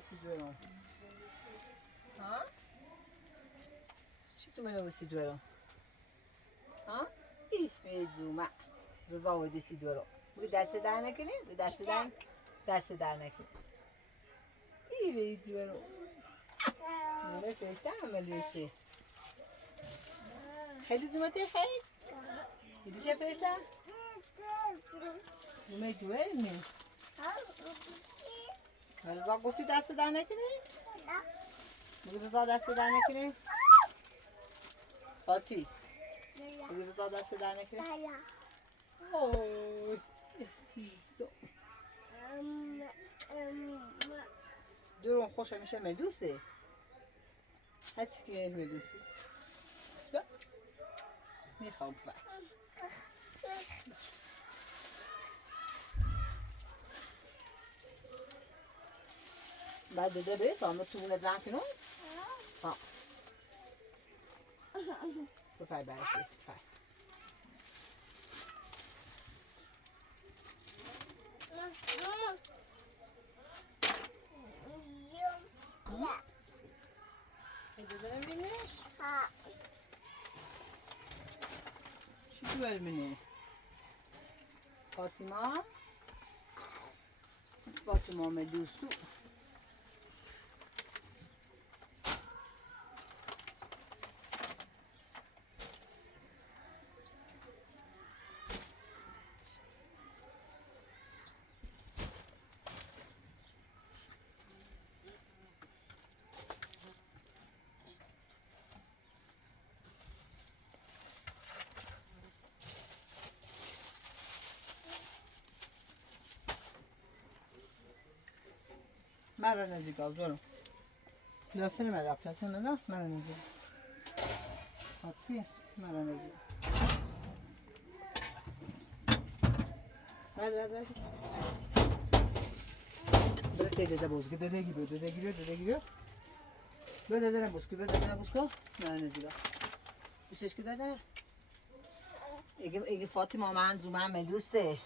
بنویسی دورم؟ ها؟ چی تو بنویسی دورم؟ ها؟ ای زومه رضا ودیسی دورم بگی دست در نکنی؟ بگی دست در نکنی ای دورم نوره فرشته هم بنویسی خیلی زومته خیلی؟ دیدی چه فرشته؟ زومه دوره می رضا گفتی دست در نکنی؟ بگی رضا دست در نکنی؟ فاتی بگی رضا دست در نکنی؟ اوه سیسو دورم خوش همیشه ملوسه هتی که ملوسی بسبا میخوام فر بعد داده بری تا همه تونه زن کنون ها بفر برشی فر داده نمیدینش؟ چی تو برمینه؟ فاطمه ملوسو مرا نزدیک از دارم پلاسه نمیده پلاسه نمیده مرا نزدیک حتی مرا نزدیک هذا برای داده بزرگ داده گیرو داده بزرگ مرا نزدیک بیشش که داده اگه فاطمه من زومن ملوسه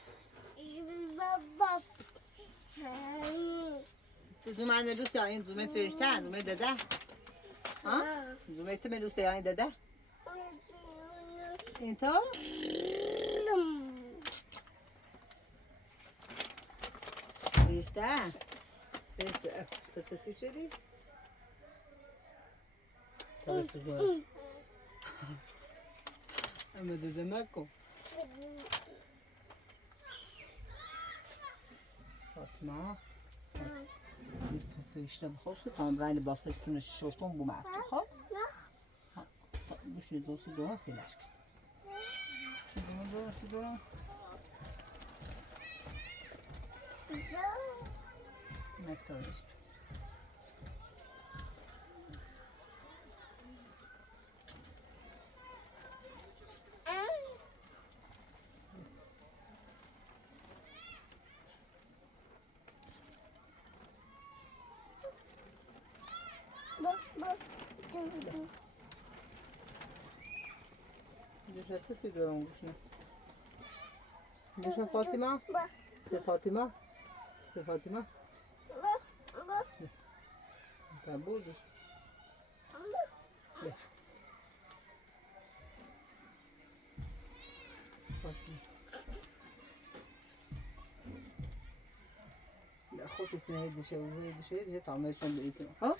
زومن ملوسه یا این زومه فرشته زومه داده ها زومه تو ملوسه یا این داده این تو فرشته تو چه سیب شدی؟ تابت بزرگ اما داده مکو فاطمه فرشته بخواست تام رنگ باستتون ششتون بو مفتو خب؟ بشید دو سیلش کن شد دو نکتار است دوشت چه سی دارم گوشنه دوشت فاطمه فاطمه تا بودش فاطمه خود کسی هیدشه بیشه تعمیرشون بری کنم ها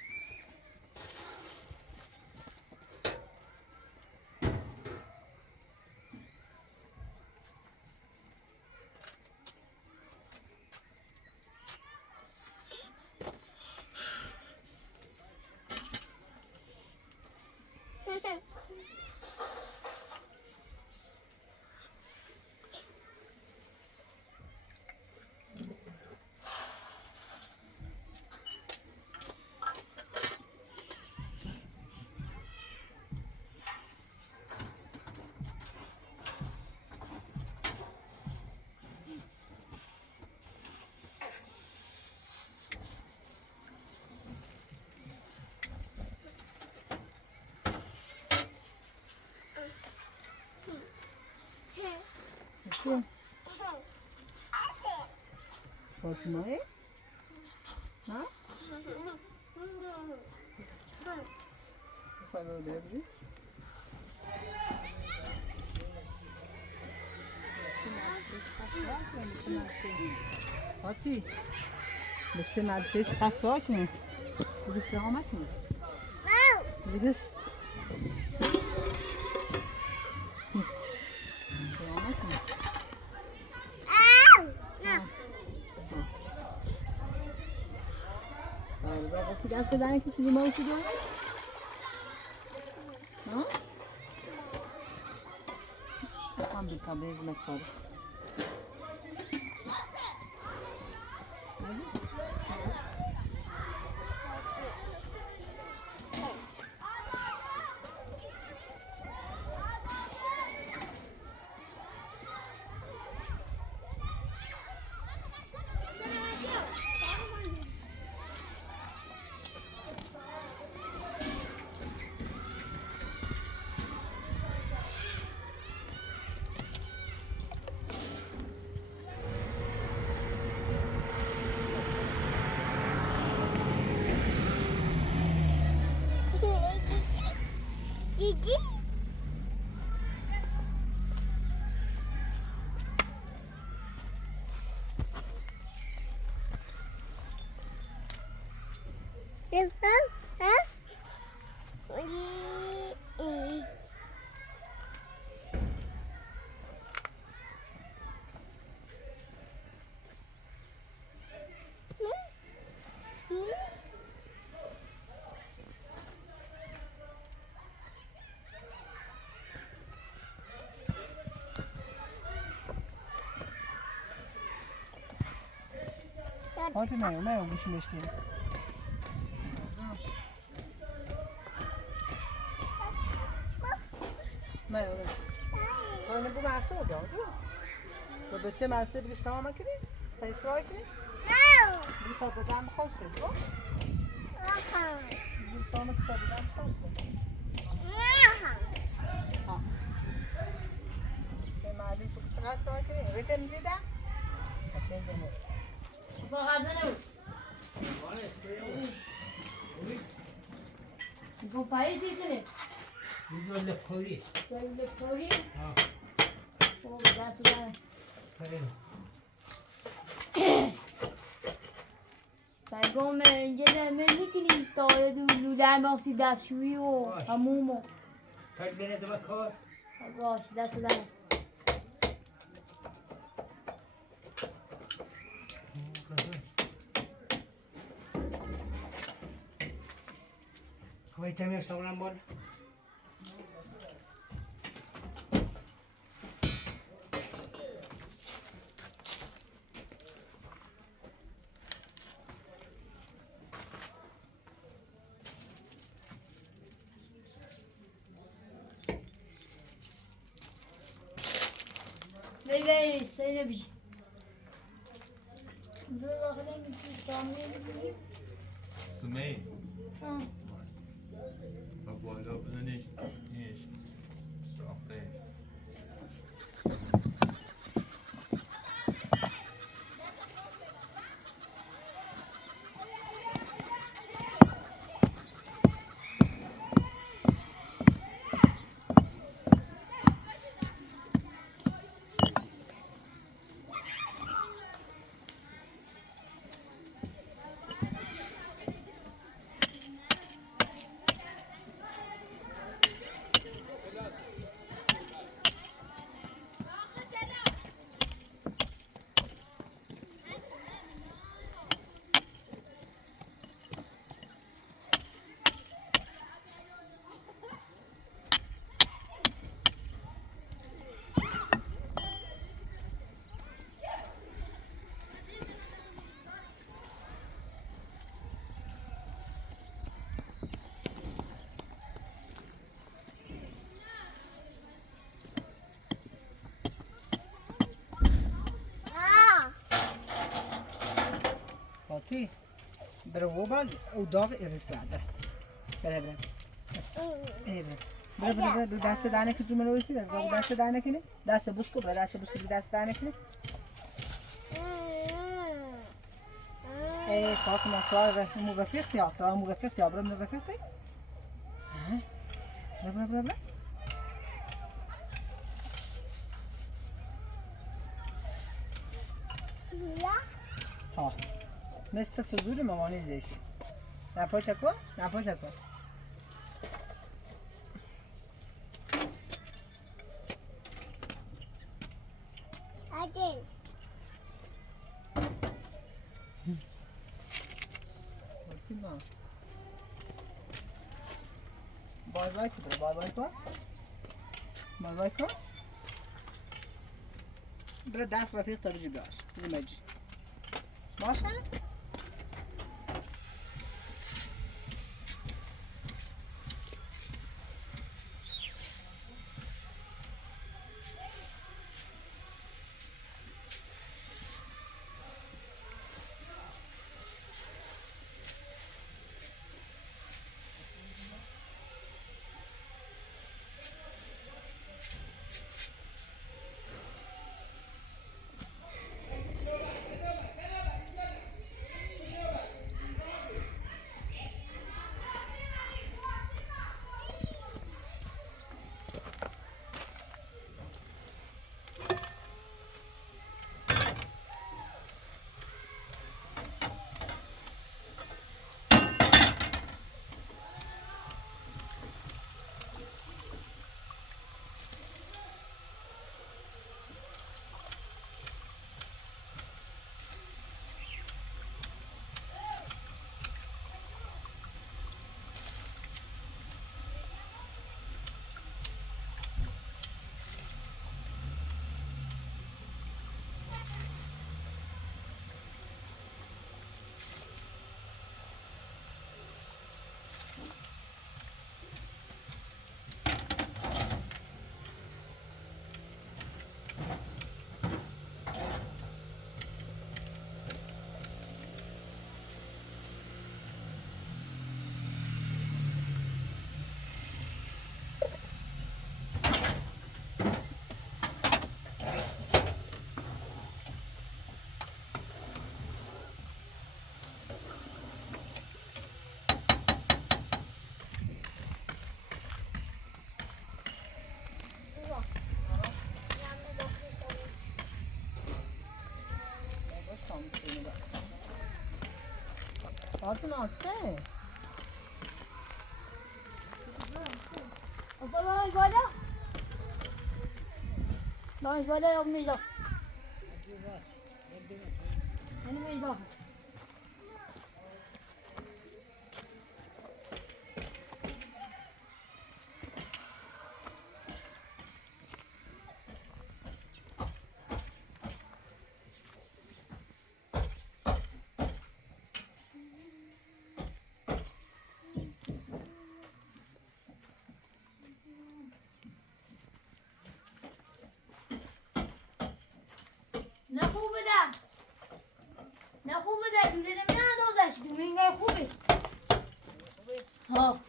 فاطمه ها خواهی رو بری فاتی بچه مدرسه چقدر ساکنه بگو سلامت کنه بگو سلامت کنه رضا گفتی دست دهنه که چیزی موسی داره؟ ها؟ هم بیتا به ازمت ساله Gigi? فاطمه اومد گوشی مشکی ما اومد تو نگو مفتوح داد تو بچه مدرسه بگی سلام کنی تا اصرار کنی بگی تا دادم خواسته بگو بگی سلام که تا دادم خواسته ها سه معلوم شو که چقدر اصرار کنی ریتم دیدم بچه زنه Vou para esse, né? Vou olhar para ali. Vai para ali. Ah, Vou dar essa daí. peraí. Sai como é, já não é nem que nem história do da nossa da chuva, a mumo. Tá dentro da cor. Agora, dessa daí. Vai ter meu sobrar bola. Vem, sai da bicha. Dur bakalım bir tahmin Sumei, edeyim. para pôr o planejo, isso, para frente. فاتی برو وبال او داغ ارساده بره بره دو دست دانه که تو منو رسید دست دانه کنه دست بوسکو بره دست بوسکو دست دانه کنه ای فاطمه صار مو رفیقتی اصلا مو رفیقتی ابرم رفیقتی بلا بلا بلا. ها مثل فضول مامانی زیشی نپا چکو نپا چکو بای بای کن بای بای کن بای بای کن برای دست رفیق تا بجی بیاش بجی مجید باشه Altın altı. O zaman böyle. Ben böyle yapmayacağım. Benim icabım. نه خوبه ده نه خوبه ده دوله نمی اندازش دومینگه خوبه ها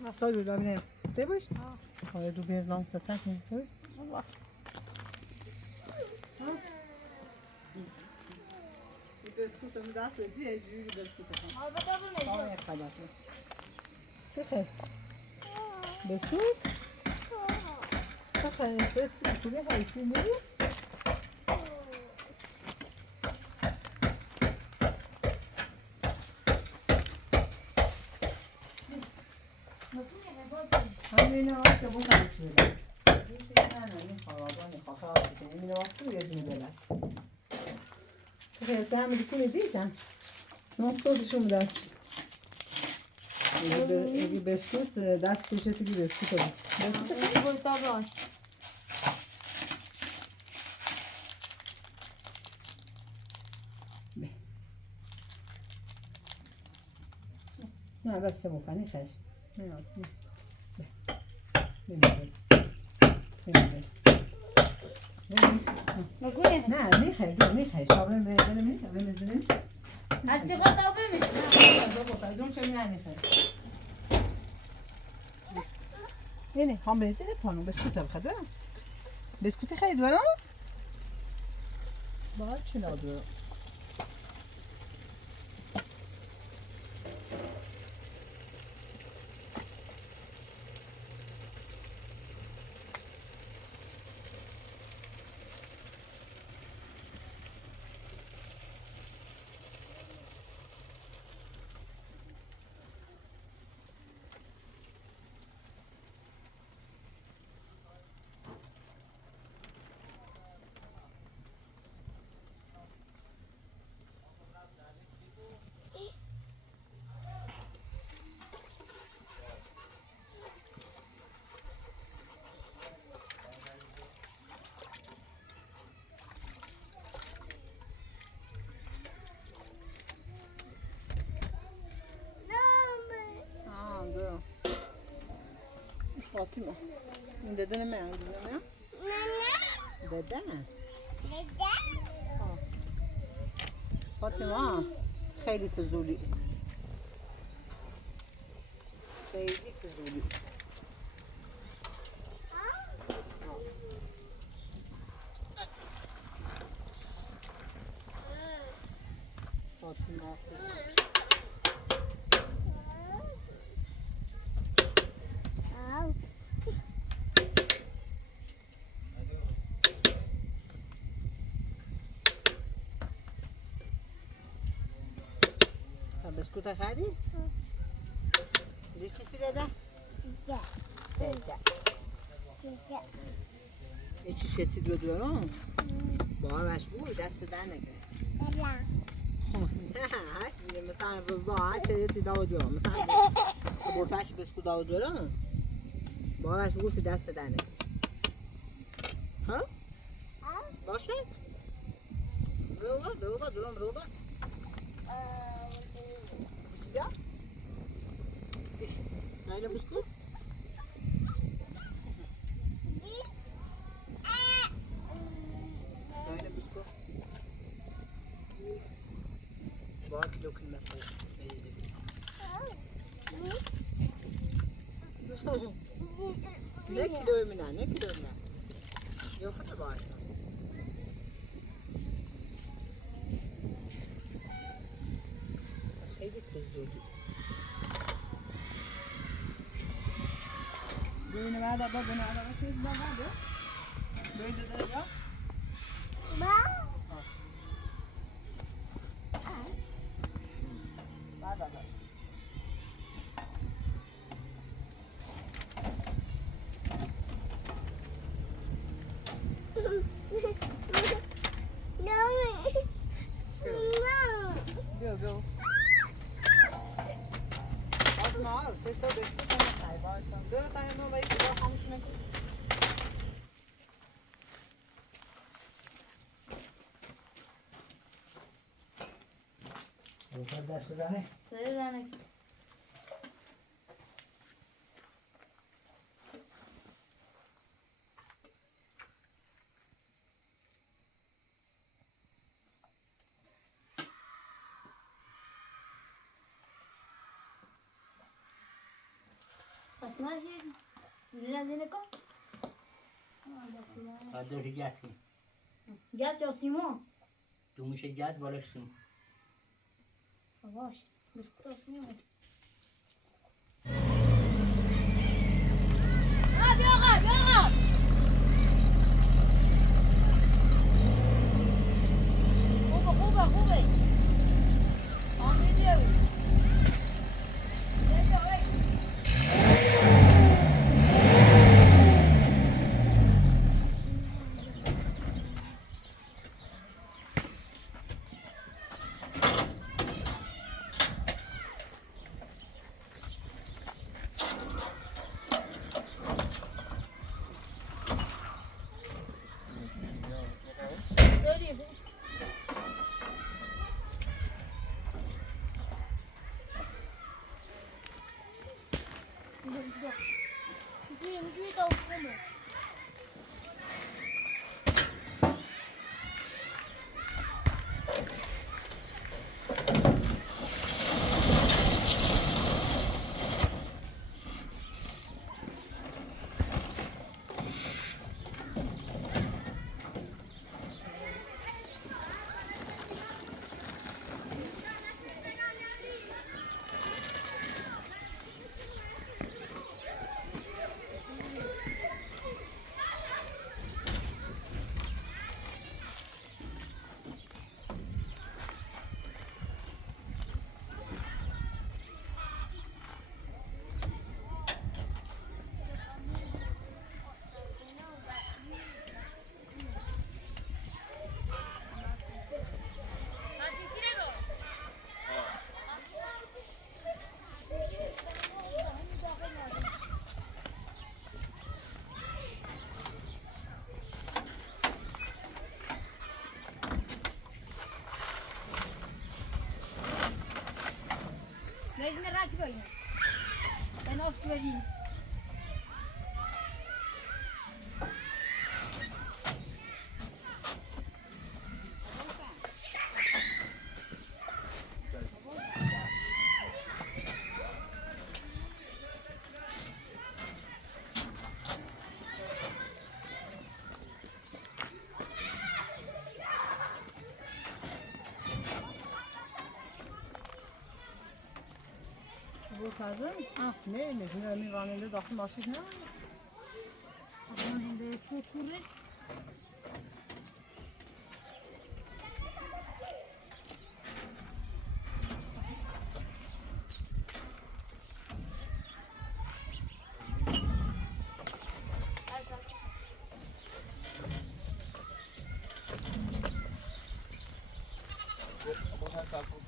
Nasıl öyle bine? De baş. Hayır du bezlam satak mı? Allah. بسکوت هم دست دیگه جوری بسکوت هم. البته bu ne? آیا خلاص. چه خیر؟ بسکوت؟ چه خیر؟ ست کوبه هایسی میری؟ همین آب که بود هم شده. این خرابان خراب شده. این وقتی یه دونه بلس. خیلی همین کنی دیدم. نه صورتشون دست. اگه بسکوت دست سوشه تیگی بسکوت رو. بسکوت Bu taban. نه بس مفنی خش. نه نه. Bakın. نه میخوای میخوای شامل بزنیم Az çıkart alır mısın? دون چه نمیخوای اینه هم بزنه پانو بسکوت هم خدا بسکوت خیلی دورا باید چی نداره؟ فاطمه این ددن من نه ددن فاطمه خیلی فضولی خیلی فضولی فاطمه بسكوت خالي؟ ليش تسير هذا؟ هذا ایچی شتی دو باهاش بود دست در نگه نه مثلا روزا چه داو دو مثلا برفش بسکو داو دو باهاش بود دست در نگه ها باشه روبا روبا بیا نایل بسکو باكلوا كل ما صير ناكلوا منها ناكلوا منها يوم خطر بعض خيلي تفزولي بين هذا بابا هذا شو اسمه هذا بين درجة ما Go. Mal, vocês estão bem, vocês estão na saiba, então. Deu tá indo aí que eu vou chamar. Vou fazer essa daí. Será اسمها شيء لنا زينكم هذا هي جاسي. جات يا سيمون تو مش جاس ولا سيم. باش بس كده سيمون بيقع خوبه آمین دیوی Bezme rakip oyunu. Ben of vereyim. Bu kazın. Ha. Ne? Ne? Mi vanilya daxil maşın ne? Aman şimdi çok kurur. Abang saco.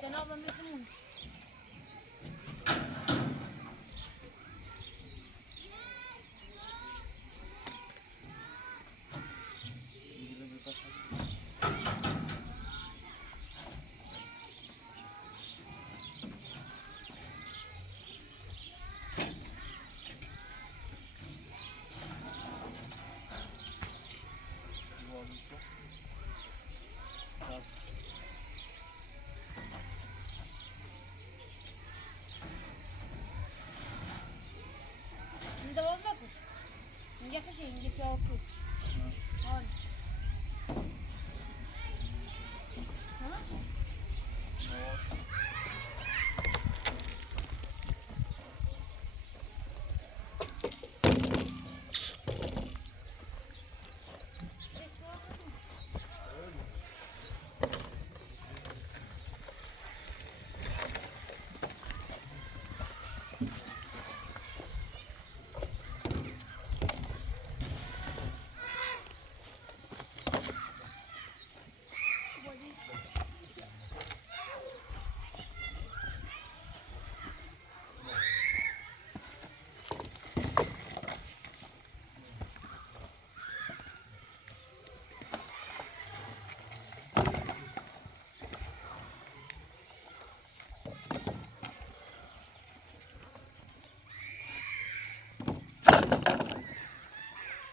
Sen ablam yapın. Şimdi oldu mu? İnce kışı, ince kağıtlı. Al. Ha?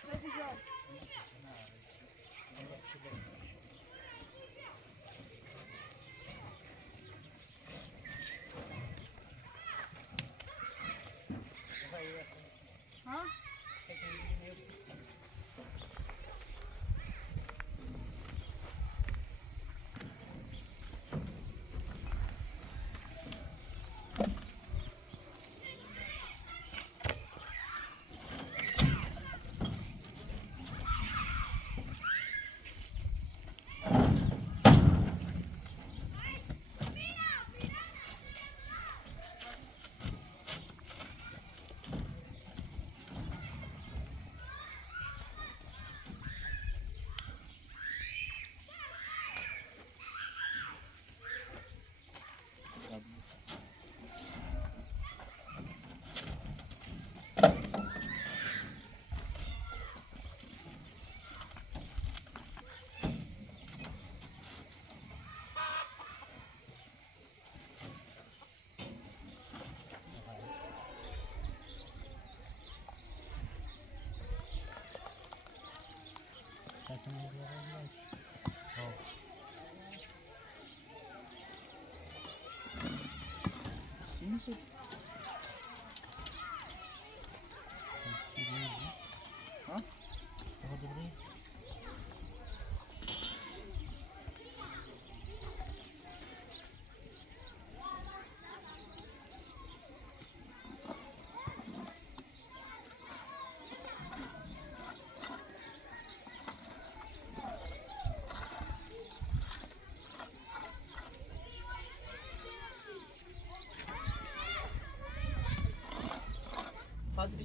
Çok güzel. Ha?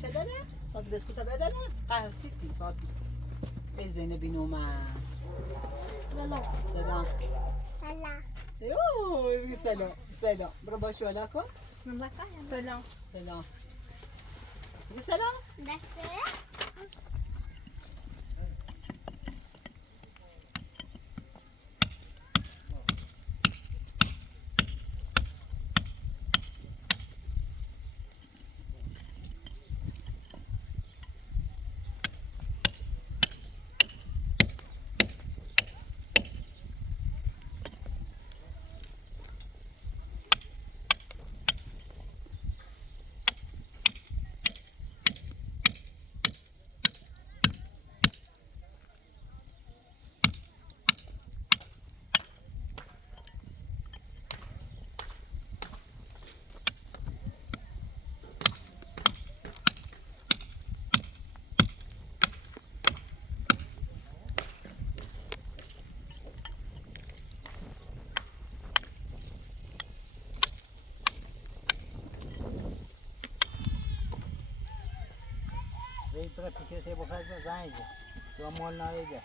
چه داره؟ باید بسکوت بدنه قهسیتی باید ازدینه بینومن سلام یوه بگی سلام سلام برو باشو حالا کن سلام سلام بگی سلام وی برای پیکرتی بخواهد زنگ یا مال نایده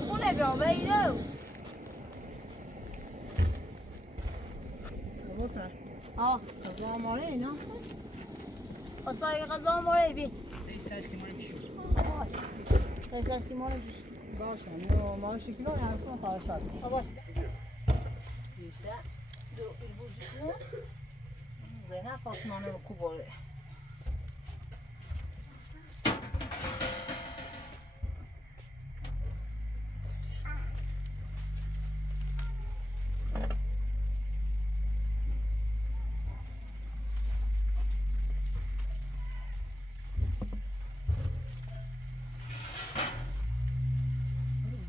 خونه بیام بیدو بکن آه غذا آماده اینا اصلا غذا ماره بی این سر سیمان پیشو اصلا سیمان پیش باشه مو ما شکلو حرفا خواهشات باش işte bu Zeynep Fatma'nın kubolu.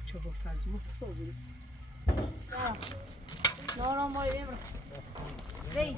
Çok fazla mı oldu? No, mare bem vem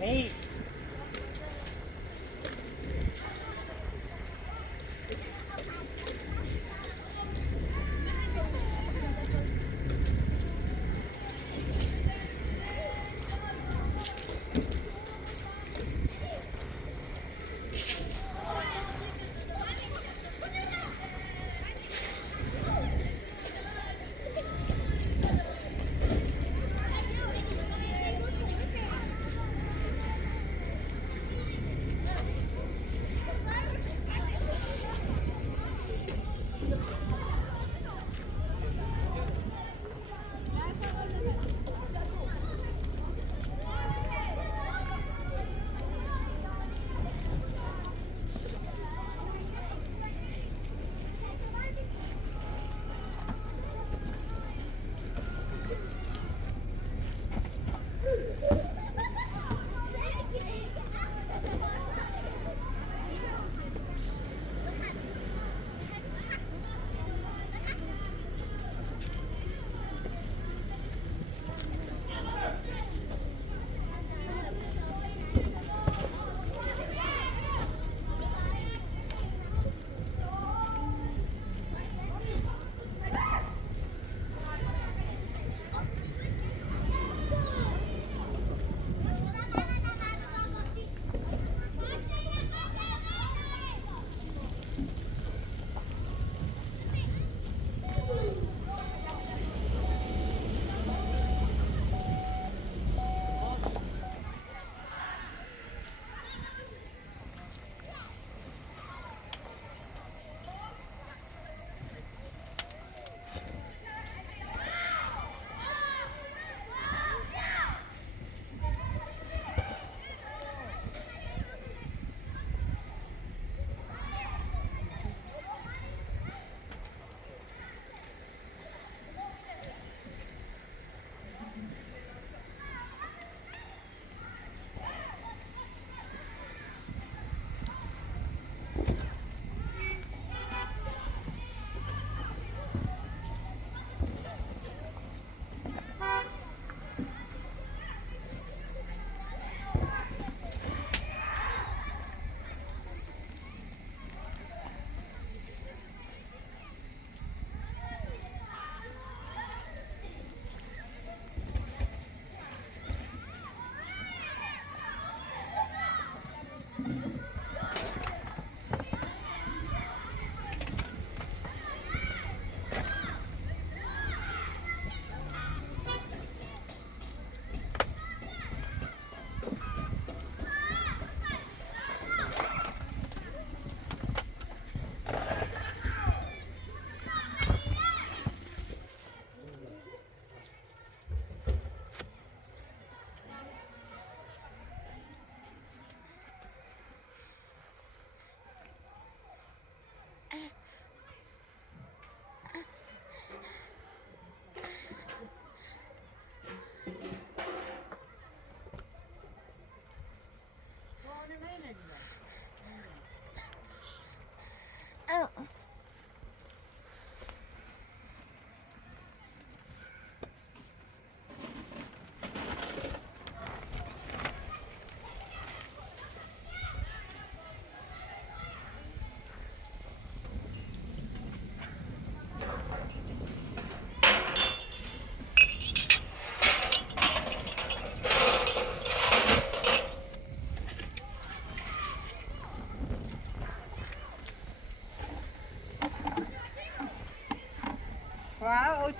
Hey.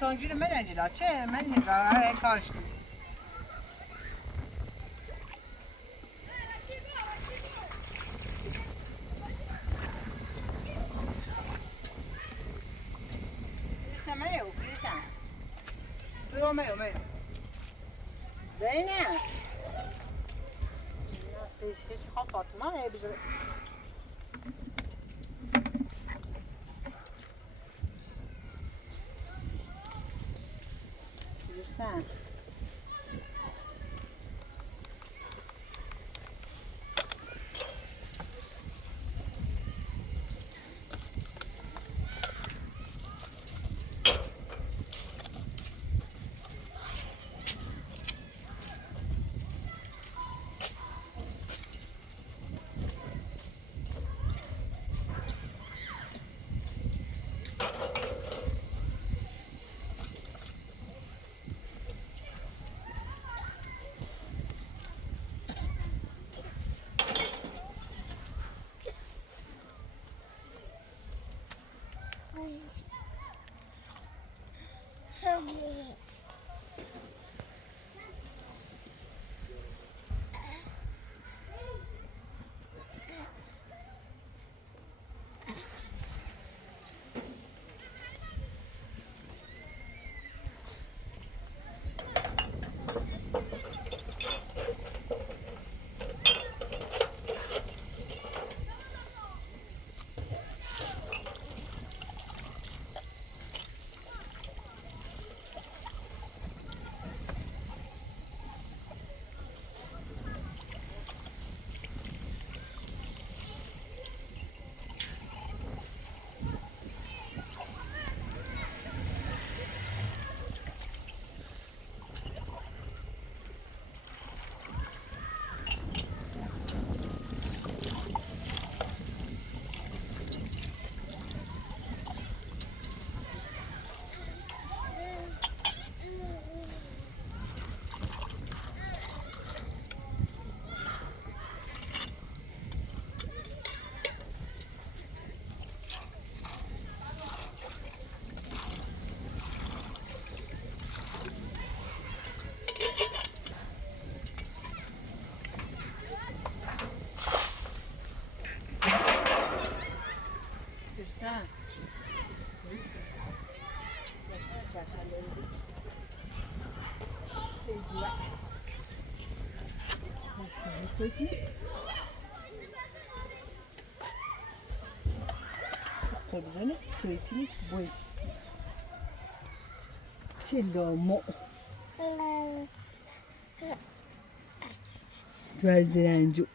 تانجیر من انجلا چه من نگاه کاش Krista Mayo, Krista. Bro Mayo, Mayo. Zeynep. Hiç Fatma ne bize. Krista. Krista. Tabii canım, keyfini boy. Selamı. Ver zirenci.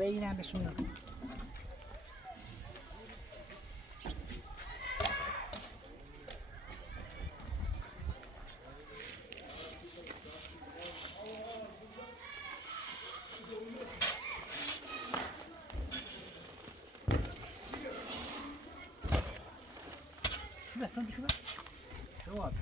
Eve yine bir şunu. Şurada, şurada. Şu var.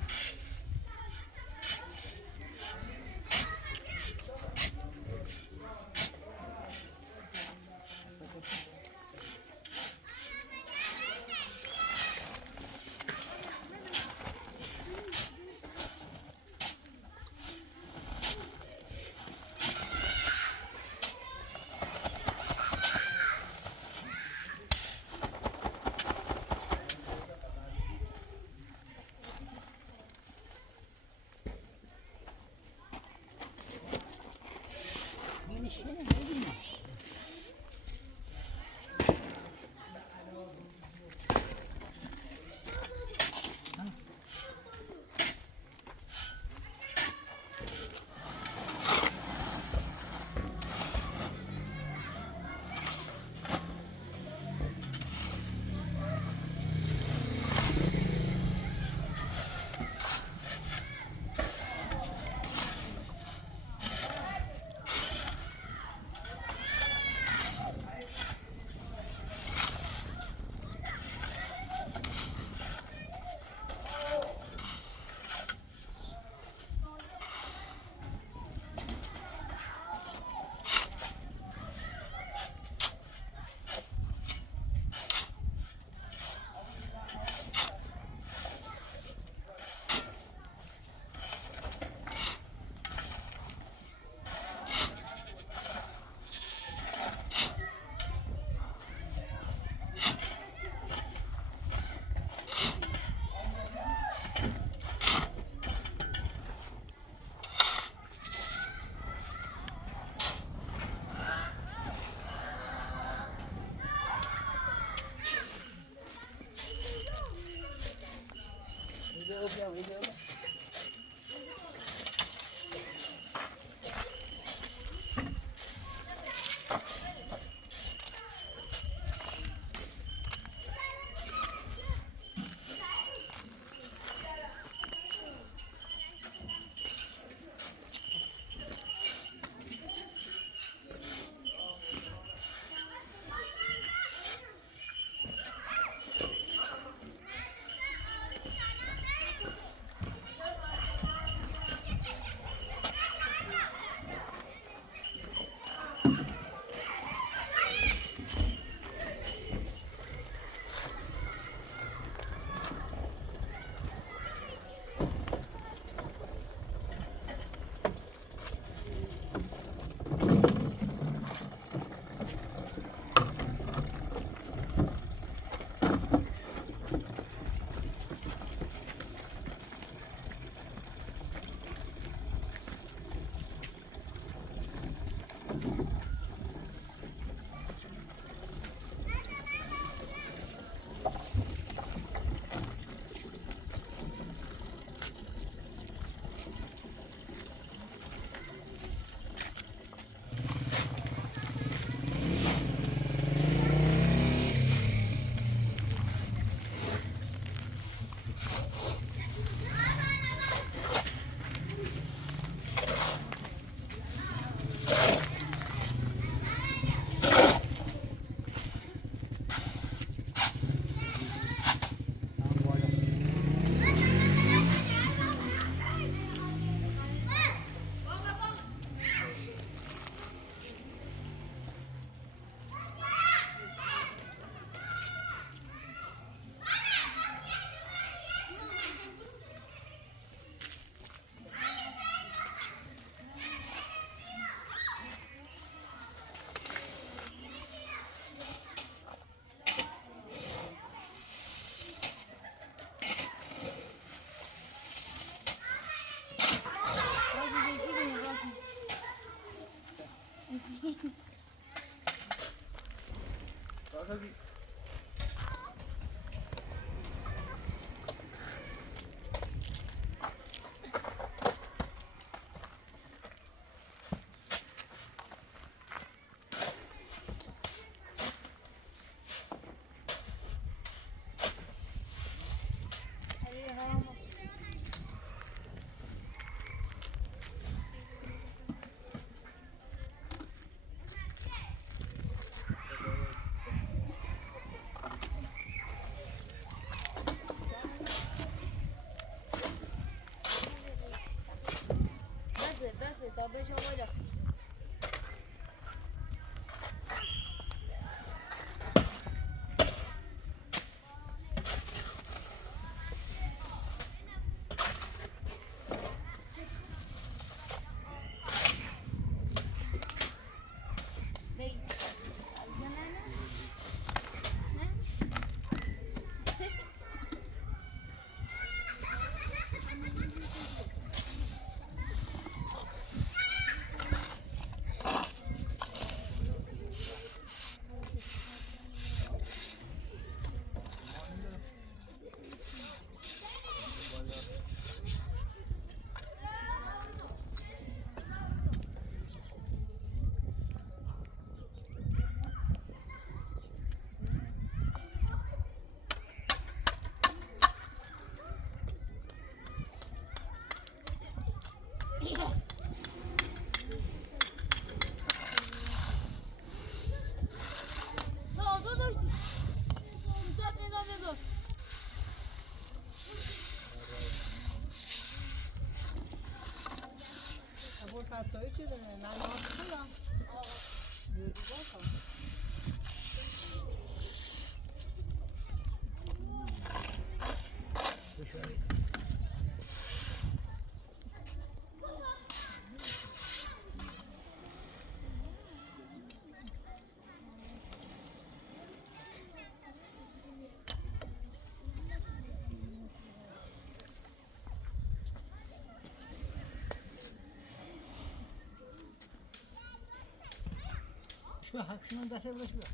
Video. بچه‌های چی داره؟ نه خوردم. شو حقشون دست بلش بیا.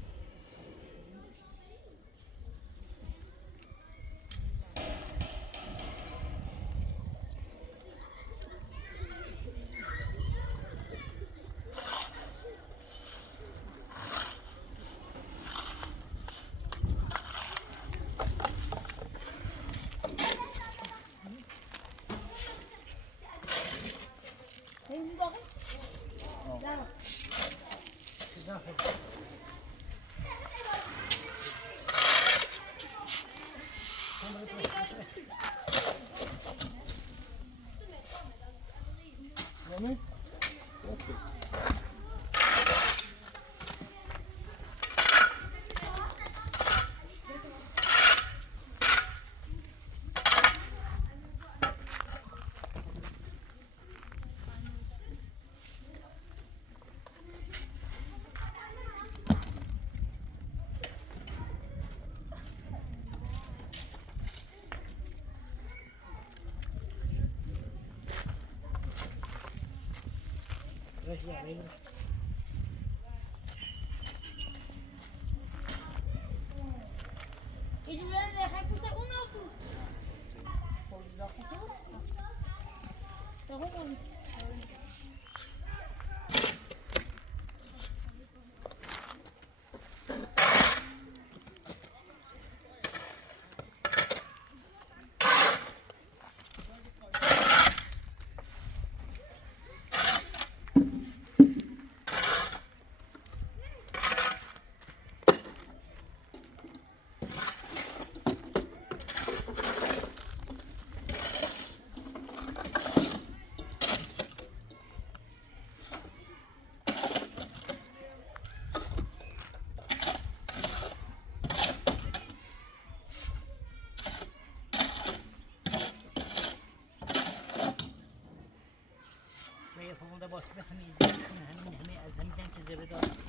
این باقی؟ زمان. Mami? این جوره نخواهی پوسته اون آتو. فوق ده باش به همین از همین جنگ زبده